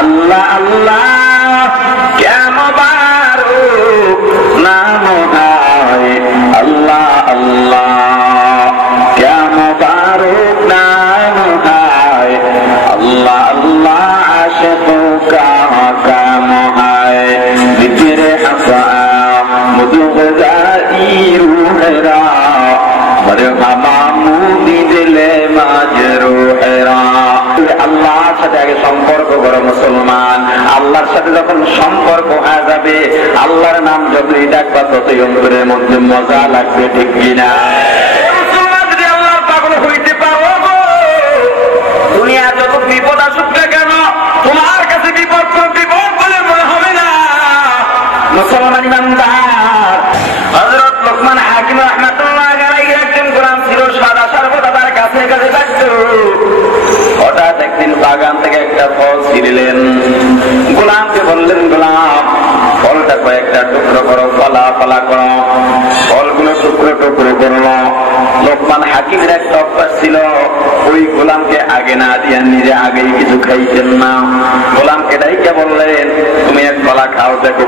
আল্লাহ আল্লাহ क्या मुबारक नाम है अल्लाह अल्लाह क्या मुबारक नाम है अल्लाह अल्लाह आशिकों का काम है जिक्र हसा मुदगदाई रूहरा मरहमा मुदिले माजरूहरा আল্লাহর সাথে আগে সম্পর্ক করো মুসলমান। আল্লাহর সাথে যখন সম্পর্ক হয়ে যাবে, আল্লাহর নাম যতই ডাকবা ততই অন্তরের মধ্যে মজা লাগবে, ঠিক কিনা? মুসলমান যদি আল্লাহর পাগল হইতে পারো, দুনিয়া যত বিপদ আসুক না কেন তোমার কাছে বিপদ বিপদ বলে মনে হবে না। মুসলমান ইমানদার হযরত লোকমান হাকিম রাহমাতুল্লাহ আলাইহি একজন গোলাম ছিল, সদা সর্বদা তার কাছে কাছে থাকতো। হঠাৎ একদিন বাগান থেকে একটা ফল ছিঁড়লেন, গোলামকে বললেন, গোলাম ফলটা কয়েকটা টুকরো করো, ফলা ফলা করো। ফলগুলো টুকরো টুকরো করলো। লোকমান হাকিমের একটা অভ্যাস ছিল, ওই গোলামকে আগে না দিয়ে নিজে আগেই কিছু খাইতেন না। গোলামকে ডাইকে বললেন, তুমি এক ফলা খাও, দেখো